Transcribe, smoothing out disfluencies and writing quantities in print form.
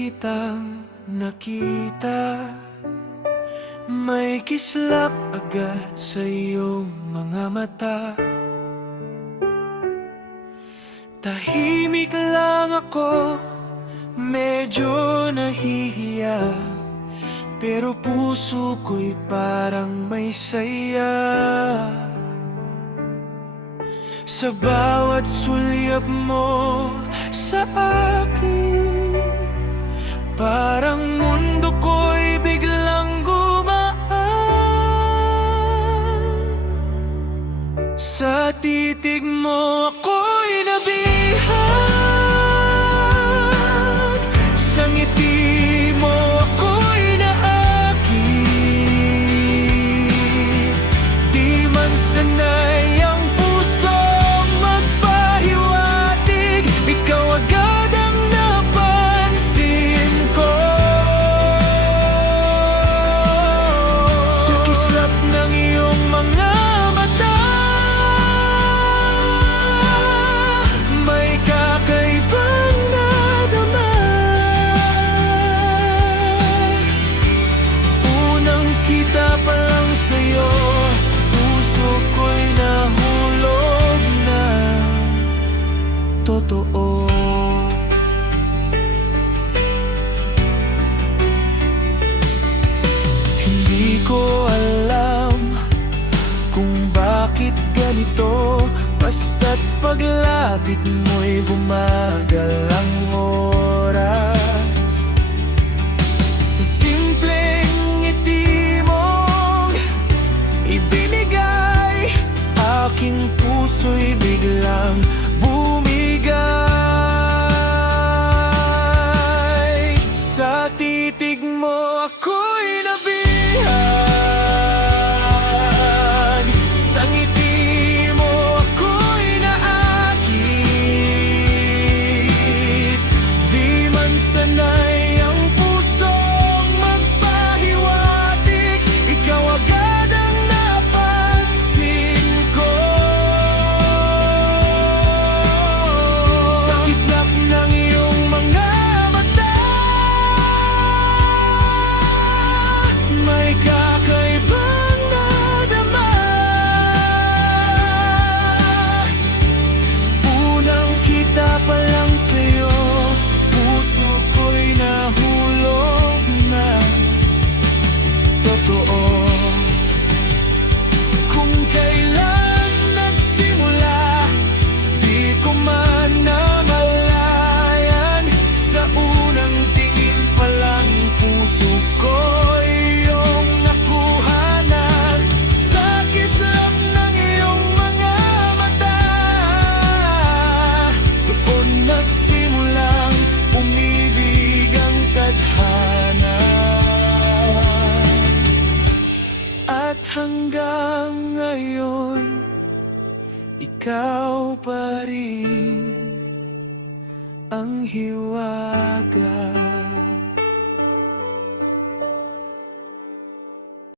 kitang nakita, may kislap agad sa iyong mga mata. Tahimik lang ako, medyo nahihiya, pero puso ko'y parang may saya. Sa bawat sulyap mo sa akin, parang mundo ko'y biglang gumaan. Sa titig mo ako'y nabihag, sa ngiti mo ako'y naakit. Di man sanay ang pusong magpahiwatig, ikaw agad ang napansin ko. Sa kislap ng iyong mga mata, may kakaibang nadama. Unang kita pa lang sa'yo, puso ko'y nahulog na totoo. Hindi ko alam kung bakit ganito, basta't paglapit mo'y bumagal ang oras. Sa simpleng ngiti mong ibinigay, aking puso'y biglang bumigay. Sa titig mo ako'y nabihag, sa ngiti mo ako'y naakit. Di man sanay ang pusong magpahiwatig, ikaw agad ang napansin ko. Sa kislap ng iyong mga mata, may kakaibang nadama. Unang kita pa lang sa'yo, puso ko'y nahulog na totoo. Kung kailan nagsimula, di ko man namalayan. Sa unang tingin pa lang, puso ko'y iyong nakuhanan. Sa kislap ng iyong mga mata, doon nagsimulang umibig ang tadhana. At hanggang ngayon, ikaw pa rin ang hiwaga.